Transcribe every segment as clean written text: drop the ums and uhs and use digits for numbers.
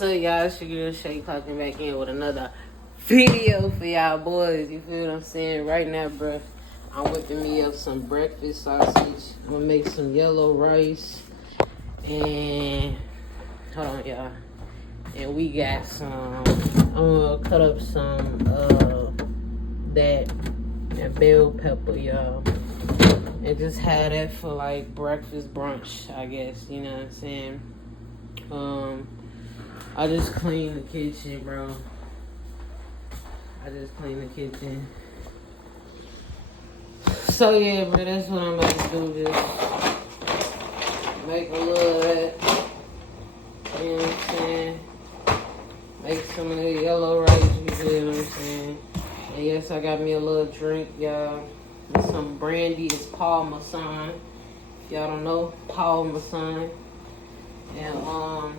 What's up, y'all? It's your girl Shay clocking back in with another video for y'all boys. You feel what I'm saying? Right now, bruh, I'm whipping me up some breakfast sausage. I'm gonna make some yellow rice. And hold on, y'all. And we got some, I'm gonna cut up some that bell pepper, y'all. And just have that for like breakfast brunch, I guess. You know what I'm saying? I just cleaned the kitchen, bro. I just cleaned the kitchen. So yeah, bro, that's what I'm about to do. Just make a little of that. You know what I'm saying? Make some of the yellow rice, you feel what I'm saying? And yes, I got me a little drink, y'all. With some brandy. It's Paul Masson. If y'all don't know, Paul Masson. And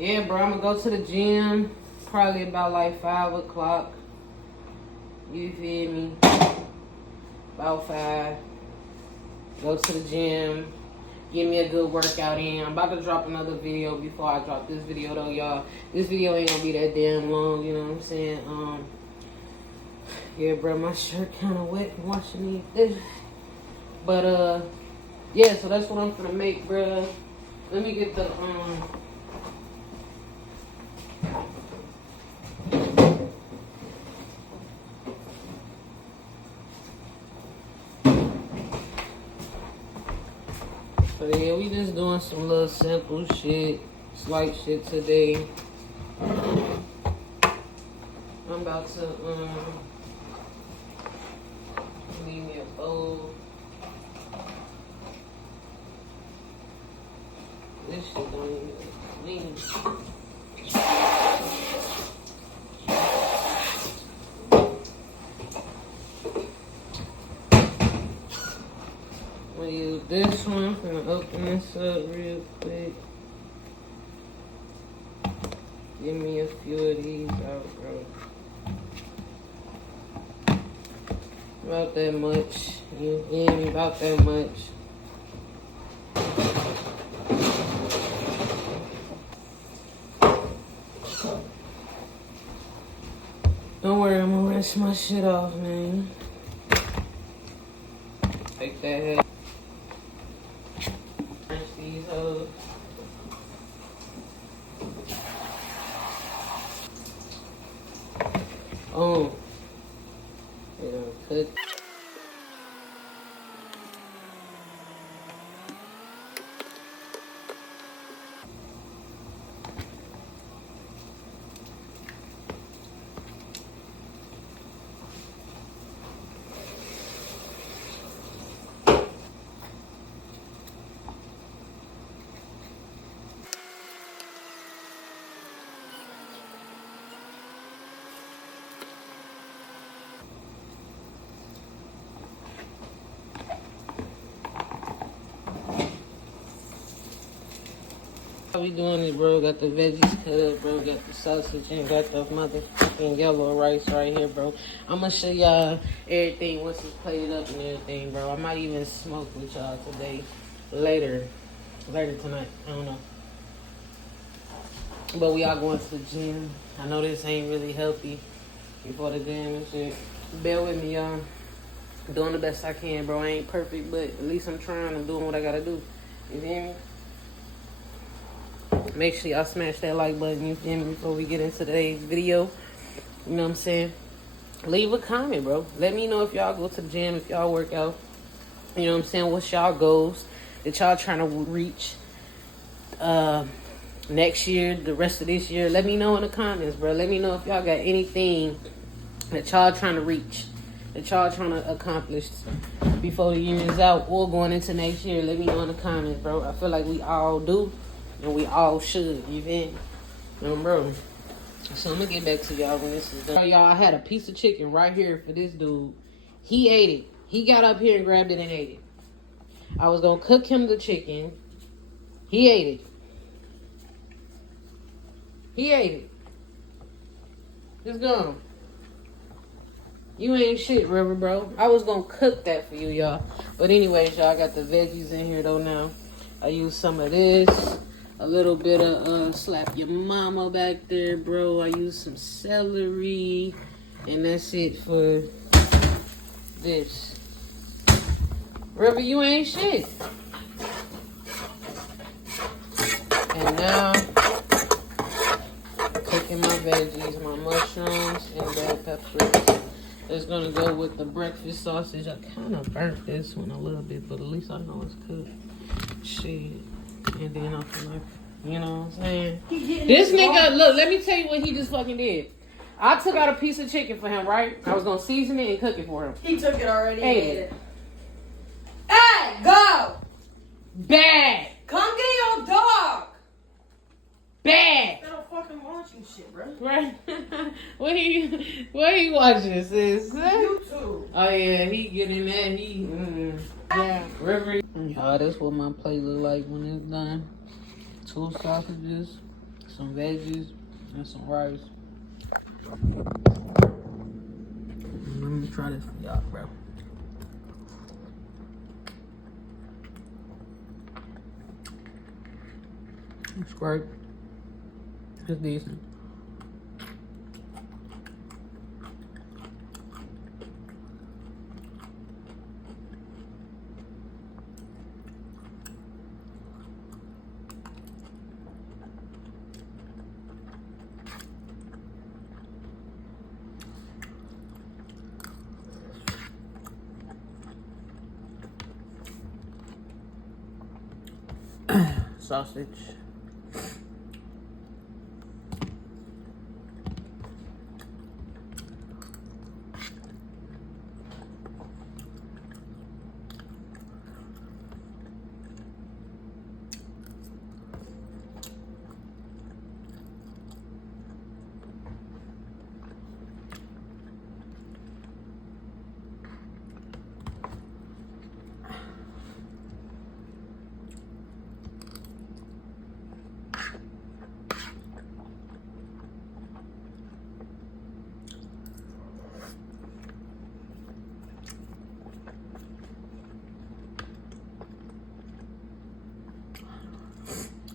yeah, bro, I'm gonna go to the gym probably about like 5 o'clock. You feel me? About 5. Go to the gym. Give me a good workout in. I'm about to drop another video before I drop this video though, y'all. This video ain't gonna be that damn long, you know what I'm saying? Yeah, bro, my shirt kinda wet from washing these. But yeah, so that's what I'm gonna make, bro. Let me get the so yeah, we just doing some little simple shit, slight shit today. I'm about to need me a bowl. This shit don't even clean. I'm gonna use this one. I'm gonna open this up real quick. Give me a few of these out, bro. About that much. You hear me? About that much. Don't worry, I'm gonna rinse my shit off, man. Take that head. Rinse these hoes. Oh. They don't cook. How we doing it, bro? Got the veggies cut up, bro. Got the sausage and got the motherfucking yellow rice right here, bro. I'm gonna show y'all everything once it's plated up and everything, bro. I might even smoke with y'all today, later tonight. I don't know. But we are going to the gym. I know this ain't really healthy before the gym and shit. Bear with me, y'all. Doing the best I can, bro. I ain't perfect, but at least I'm trying. I'm doing what I gotta do. You hear me? Make sure y'all smash that like button, you feel me, before we get into today's video. You know what I'm saying? Leave a comment, bro. Let me know if y'all go to the gym, if y'all work out. You know what I'm saying? What's y'all goals that y'all trying to reach next year, the rest of this year? Let me know in the comments, bro. Let me know if y'all got anything that y'all trying to reach, that y'all trying to accomplish before the year is out or going into next year. Let me know in the comments, bro. I feel like we all do. And we all should, you feel me? Bro. So I'm gonna get back to y'all when this is done. Y'all, I had a piece of chicken right here for this dude. He ate it. He got up here and grabbed it and ate it. I was gonna cook him the chicken. He ate it. He ate it. It's gone. You ain't shit, River, bro. I was gonna cook that for you, y'all. But anyways, y'all, I got the veggies in here, though, now. I use some of this. a little bit of slap your mama back there, bro. I use some celery, and that's it for this. River, you ain't shit. And now, cooking my veggies, my mushrooms, and bell peppers. It's gonna go with the breakfast sausage. I kind of burnt this one a little bit, but at least I know it's cooked. Shit. And then I feel like, you know what I'm saying? This nigga, look, let me tell you what he just fucking did. I took out a piece of chicken for him, right? I was gonna season it and cook it for him. He took it already. Ate it. Hey, go! Bad! Come get your dog! Bad! I don't fucking watching shit, bro. Right? what he watching, sis? YouTube. Oh yeah, he getting that. Yeah. River. Y'all, that's what my plate look like when it's done. 2 sausages, some veggies, and some rice. Let me try this for y'all, bro. It's great. It's decent. Sausage.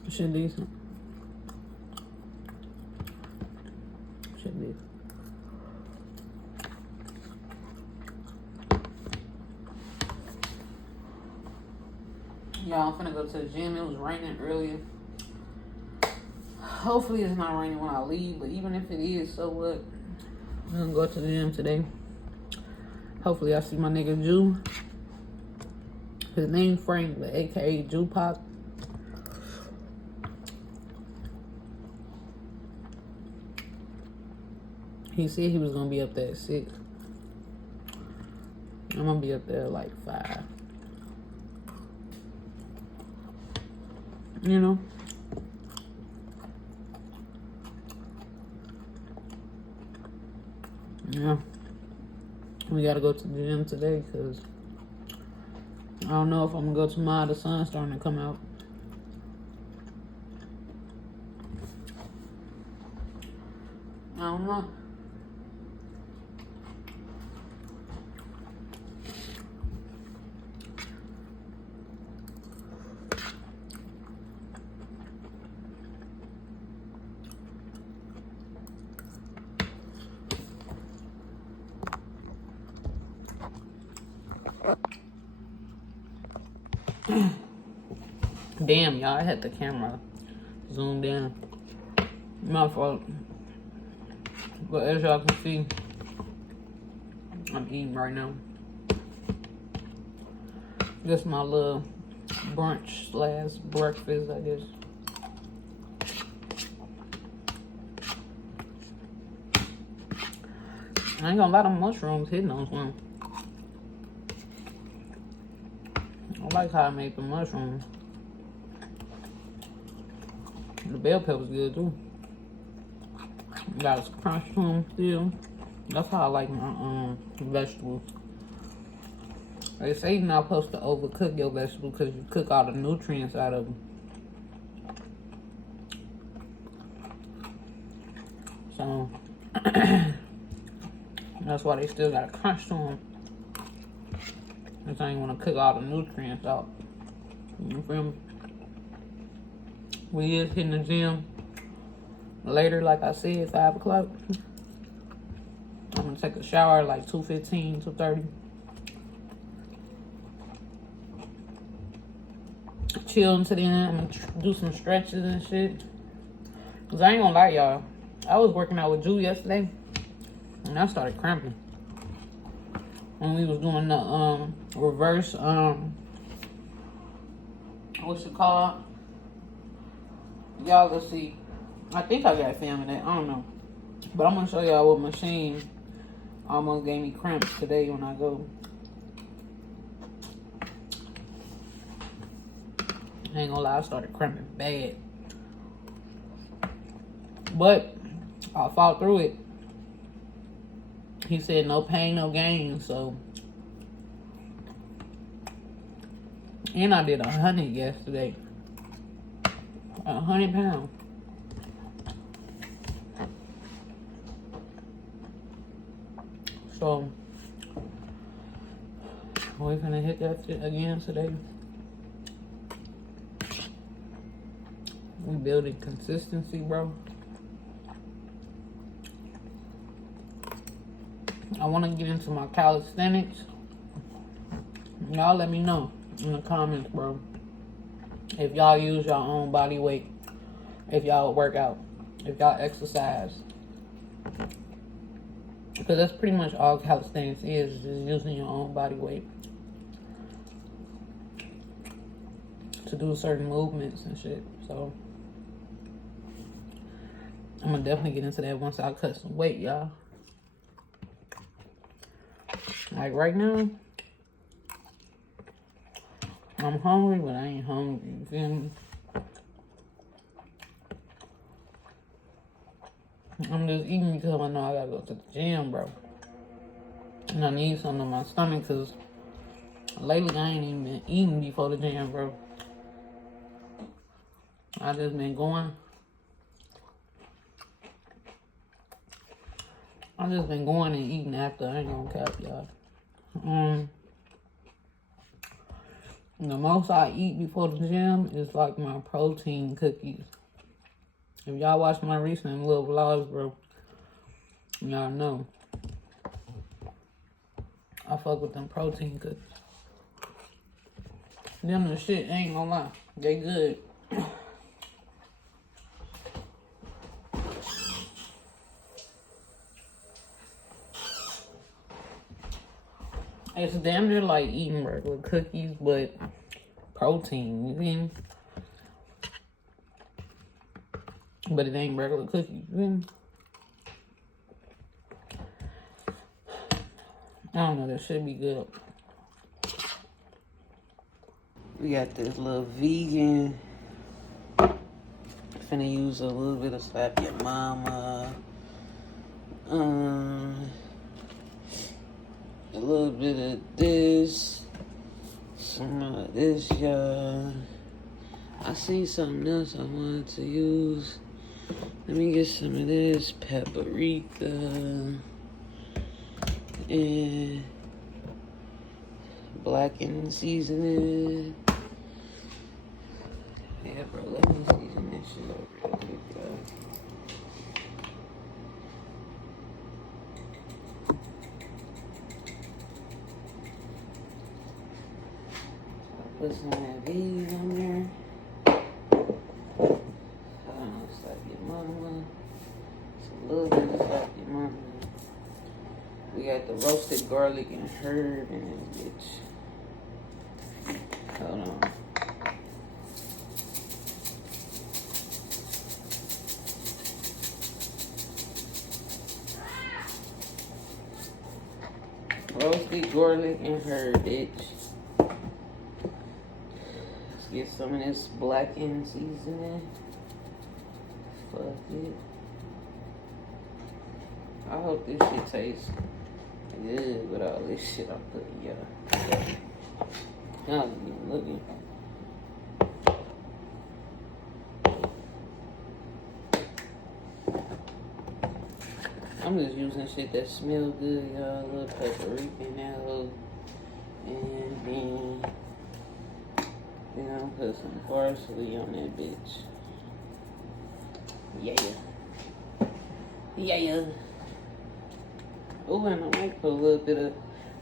Shit decent. Shit decent. Y'all, I'm finna go to the gym. It was raining earlier. Hopefully it's not raining when I leave, but even if it is, so what? I'm gonna go to the gym today. Hopefully I see my nigga Jew. His name Frank, but aka Jew Pop. He said he was gonna be up there at 6. I'm gonna be up there at like 5. You know? Yeah. We gotta go to the gym today because I don't know if I'm gonna go tomorrow. The sun's starting to come out. I don't know. Damn, y'all, I had the camera zoomed in. My fault. But as y'all can see, I'm eating right now. This my little brunch / breakfast, I guess. I ain't gonna lie, them mushrooms hitting on one. I like how I made the mushrooms. The bell pepper's good too. Got a crunch to them still. That's how I like my vegetables. They say you're not supposed to overcook your vegetables because you cook all the nutrients out of them. So that's why they still got a crunch to them. Because I ain't want to cook all the nutrients out. You feel me? We is hitting the gym later, like I said, 5 o'clock. I'm gonna take a shower like 2:15, 2:30. Chill until the end. I'm gonna do some stretches and shit. Cause I ain't gonna lie, y'all. I was working out with Drew yesterday, and I started cramping. When we was doing the reverse what's it called? Y'all let's see. I think I got filming it. I don't know. But I'm gonna show y'all what machine almost gave me cramps today when I go. I ain't gonna lie, I started cramping bad. But I fought through it. He said no pain, no gain, so. And I did 100 yesterday. 100 pounds. So, we're gonna hit that shit again today. We building consistency, bro. I want to get into my calisthenics. Y'all let me know in the comments, bro. If y'all use your own body weight. If y'all work out. If y'all exercise. Because that's pretty much all calisthenics is using your own body weight to do certain movements and shit. So I'm gonna definitely get into that once I cut some weight, y'all. Like right now, I'm hungry, but I ain't hungry. You feel me? I'm just eating because I know I gotta go to the gym, bro. And I need something in my stomach because lately I ain't even been eating before the gym, bro. I just been going. I just been going and eating after. I ain't gonna cap, y'all. The most I eat before the gym is like my protein cookies. If y'all watch my recent little vlogs, bro, y'all know I fuck with them protein cookies. Them the shit, ain't gonna lie, they good. It's damn near like eating regular cookies, but protein, you feel me? But it ain't regular cookies, you feel me? I don't know, that should be good. We got this little vegan. Finna use a little bit of Slap Your Mama. A little bit of this. Some of this, y'all. I seen something else I wanted to use. Let me get some of this paprika and blackened seasoning. Yeah, bro, let me season this shit up real quick, bro. Put some of these on there. Slap Your Mama. It's a little bit of Slap Your Mama. We got the roasted garlic and herb in this bitch. Hold on. Roasted garlic and herb, bitch. Let's get some of this blackened seasoning. Fuck it. I hope this shit tastes good with all this shit I'm putting, y'all. Y'all ain't even looking. I'm just using shit that smell good, y'all. A little paprika in that hoe. And then, put some parsley on that bitch. Yeah. Yeah. Oh, and I might put a little bit of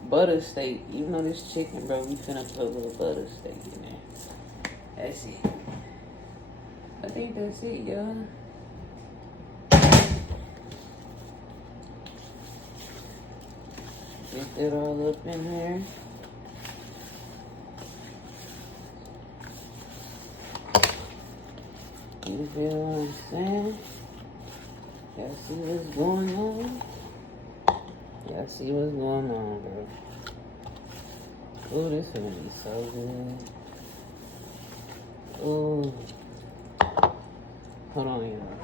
butter steak. Even though this chicken, bro, we finna put a little butter steak in there. That's it. I think that's it, y'all. Get that all up in there. You feel what I'm saying? Y'all see what's going on? Y'all see what's going on, bro. Oh, this is gonna be so good. Oh. Hold on, y'all.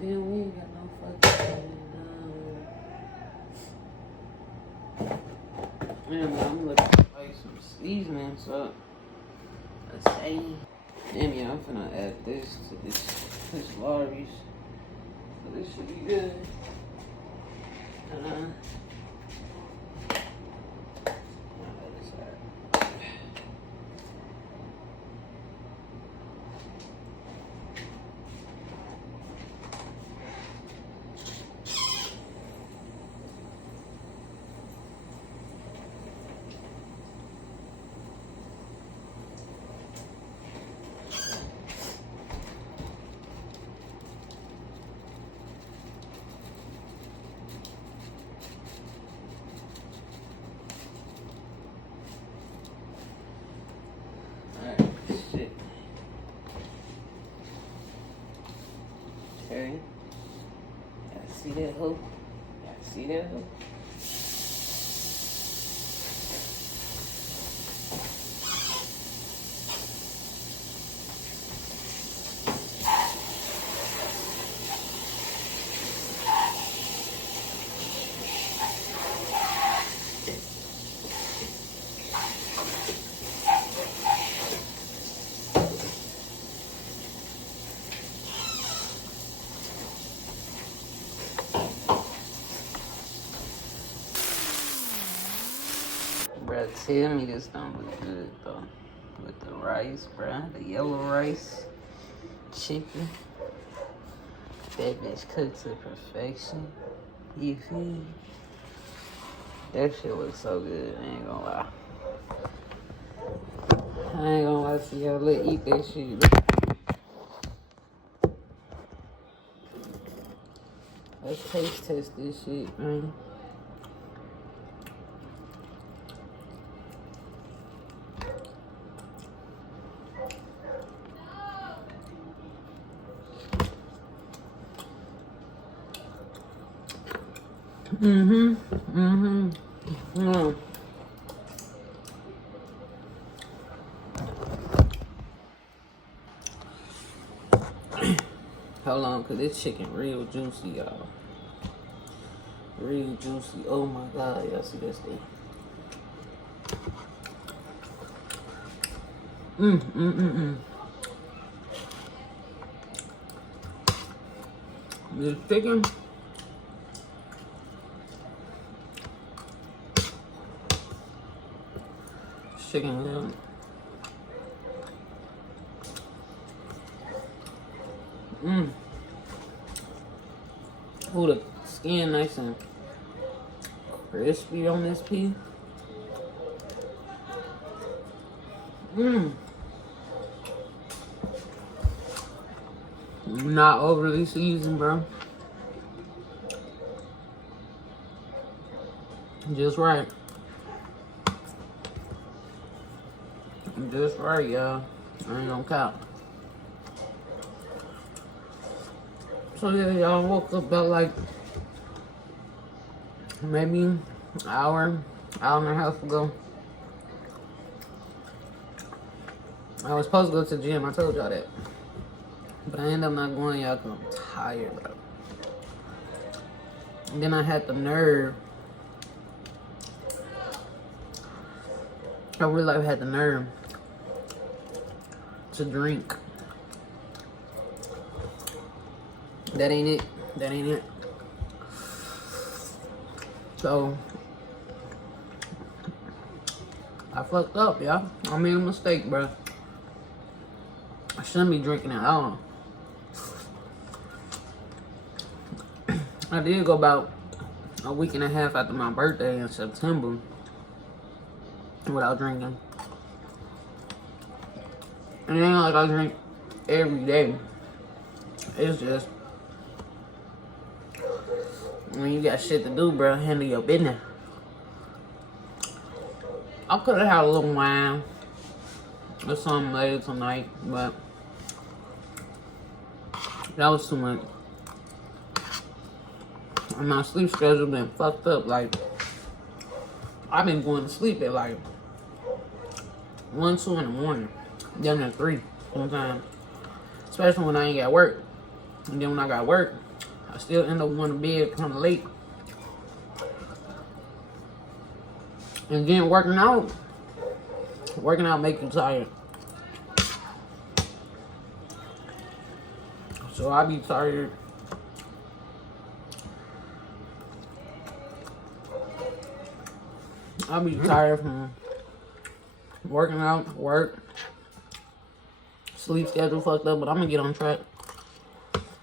Damn, we ain't got no fucking man, I'm looking to spice some seasonings up. Let's say. Damn, yeah, I'm finna add this to this Larry's. So this should be good. Shit. Okay. Y'all see that hoe? Y'all see that hoe? Bruh, tell me this don't look good though. With the rice, bruh. The yellow rice. Chicken. That bitch cooked to perfection. You feel me? That shit looks so good, I ain't gonna lie. I ain't gonna lie to y'all. Let's eat that shit. Let's taste test this shit, man. Hold on, cause this chicken real juicy, y'all. Real juicy. Oh my god, y'all see this thing? This chicken. Chicken good. Ooh, the skin nice and crispy on this piece. Not overly seasoned, bro. Just right. Just right, y'all. I ain't gonna count. So yeah, y'all woke up about like maybe an hour and a half ago. I was supposed to go to the gym, I told y'all that. But I ended up not going, y'all, because I'm tired, bro. And then I had the nerve. I really had the nerve to drink. That ain't it. That ain't it. So I fucked up, y'all. I made a mistake, bro. I shouldn't be drinking at all. I did go about a week and a half after my birthday in September without drinking. And it ain't like I drink every day. It's just when you got shit to do, bro, handle your business. I could have had a little wine or something later tonight, but that was too much. And my sleep schedule been fucked up. Like, I've been going to sleep at like 1, 2 in the morning. Down at 3 sometimes. Especially when I ain't got work. And then when I got work, I still end up going to bed kind of late. And then working out make you tired. So I be tired. I'll be tired from working out, work, sleep schedule fucked up, but I'm gonna get on track.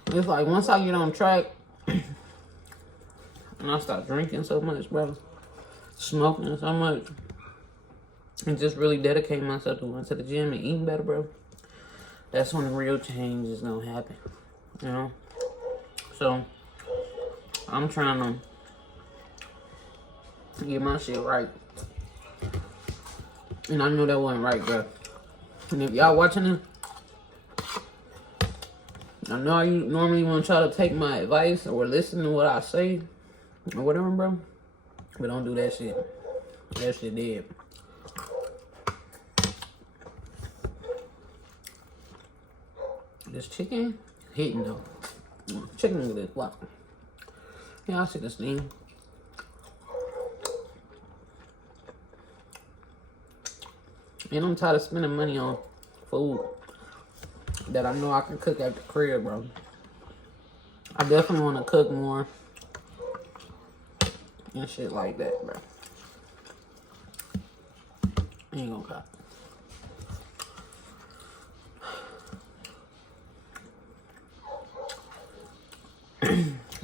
It's like once I get on track and I stop drinking so much, bro, smoking so much, and just really dedicate myself to going to the gym and eating better, bro, that's when the real change is gonna happen, you know? So I'm trying to get my shit right. And I know that wasn't right, bro. And if y'all watching it, I know you normally want to try to take my advice or listen to what I say or whatever, bro. But don't do that shit. That shit dead. This chicken hitting though. Chicken with this what? Yeah, I see this thing. And I'm tired of spending money on food that I know I can cook at the crib, bro. I definitely want to cook more and shit like that, bro. I ain't gonna cut.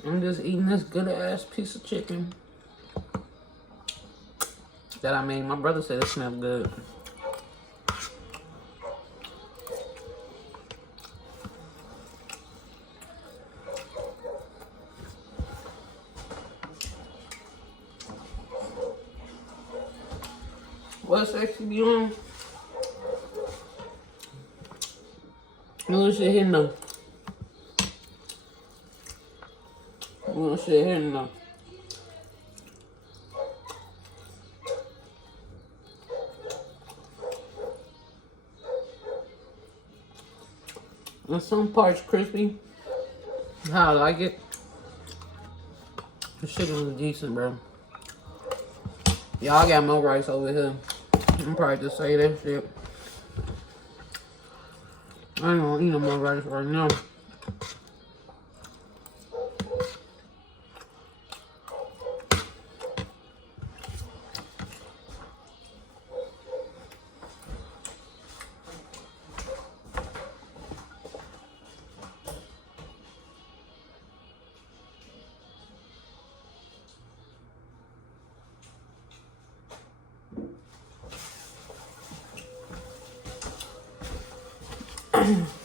I'm just eating this good ass piece of chicken that I made. My brother said it smelled good. What sexy be on? Little shit hitting them. Little shit hitting them. And some parts crispy. How I like it. The shit was decent, bro. Y'all got more rice over here. I'm probably just say that shit. I ain't gonna eat no more rice right now.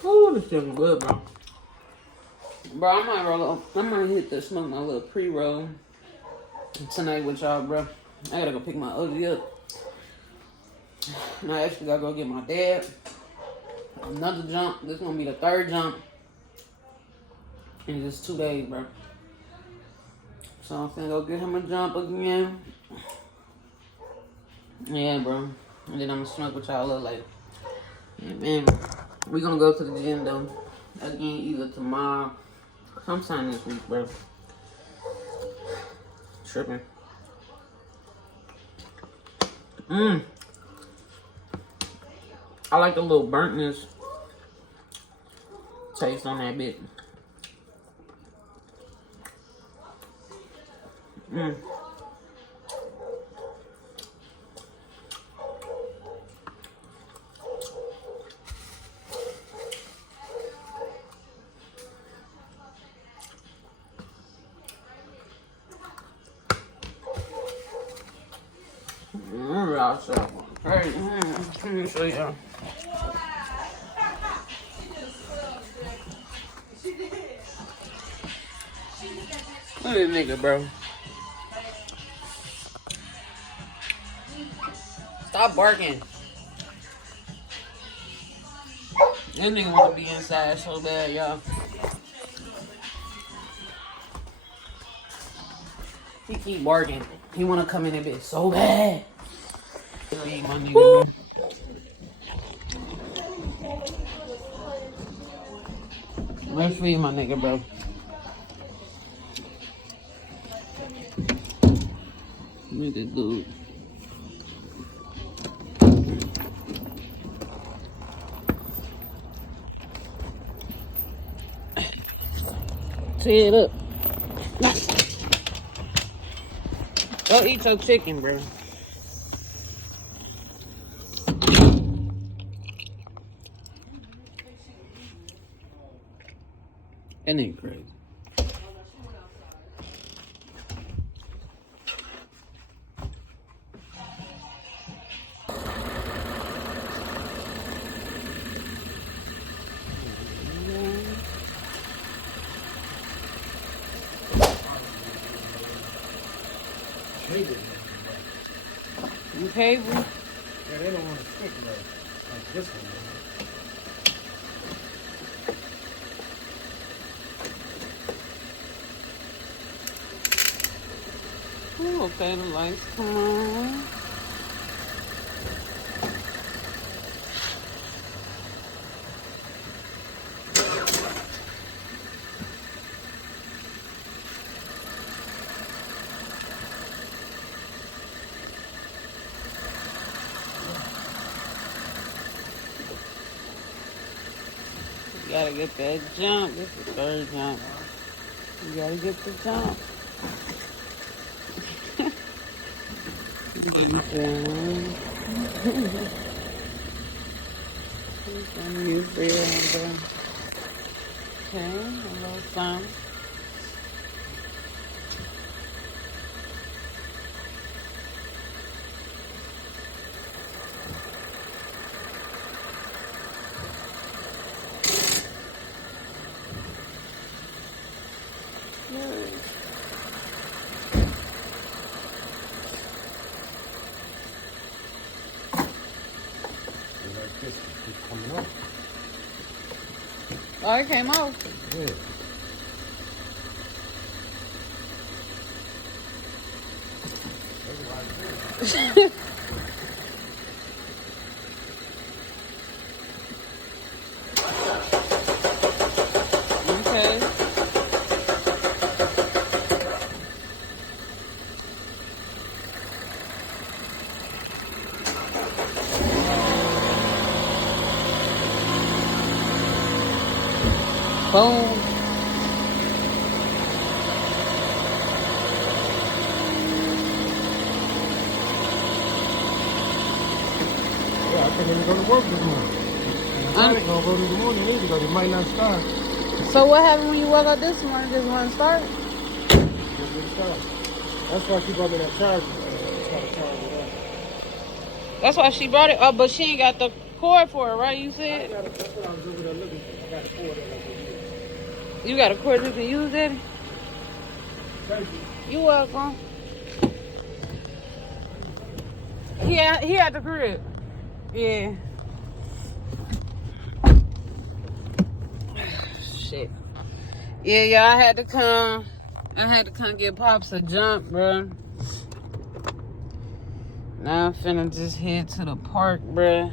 Ooh, this shit is good, bro. Bro, I might hit the smoke my little pre-roll tonight with y'all, bro. I gotta go pick my OG up. And I actually gotta go get my dad. Another jump. This is gonna be the 3rd jump in just 2 days, bro. So I'm finna go get him a jump again. Yeah, bro. And then I'm gonna smoke with y'all a little later. Yeah, man. We gonna go to the gym though. Again, either tomorrow, sometime this week, bro. Tripping. I like the little burntness taste on that bit. Let me show you. Look at this nigga, bro. Stop barking. This nigga wanna be inside so bad, y'all. He keep barking. He wanna come in a bit so bad. Eat my nigga, bro. Let's feed my nigga, bro. Look at this dude. Tear it up. Go eat your chicken, bro. That ain't crazy. You cable? Yeah, they don't want to stick like this one. Ooh, okay, the lights come on. You gotta get that jump. This is the third jump. You gotta get the jump. Okay, a little some. Like this, keep coming up. Oh, it came off. Yeah. Okay. Boom. Yeah, I can't even go to work this morning. I ain't gonna go to the morning either because it might not start. So what happened when you woke up this morning? Just want to start? Just didn't start. That's why she brought me that charger. Just gotta charge it up. That's why she brought it. Oh, but she ain't got the cord for it, right? You said That's what I was over there looking for. I got a cord there like a year. you got a cord you can use, Daddy. Thank you. You welcome. He at the crib. Yeah. Shit. Yeah, I had to come. I had to come get Pops a jump, bro. Now I'm finna just head to the park, bruh.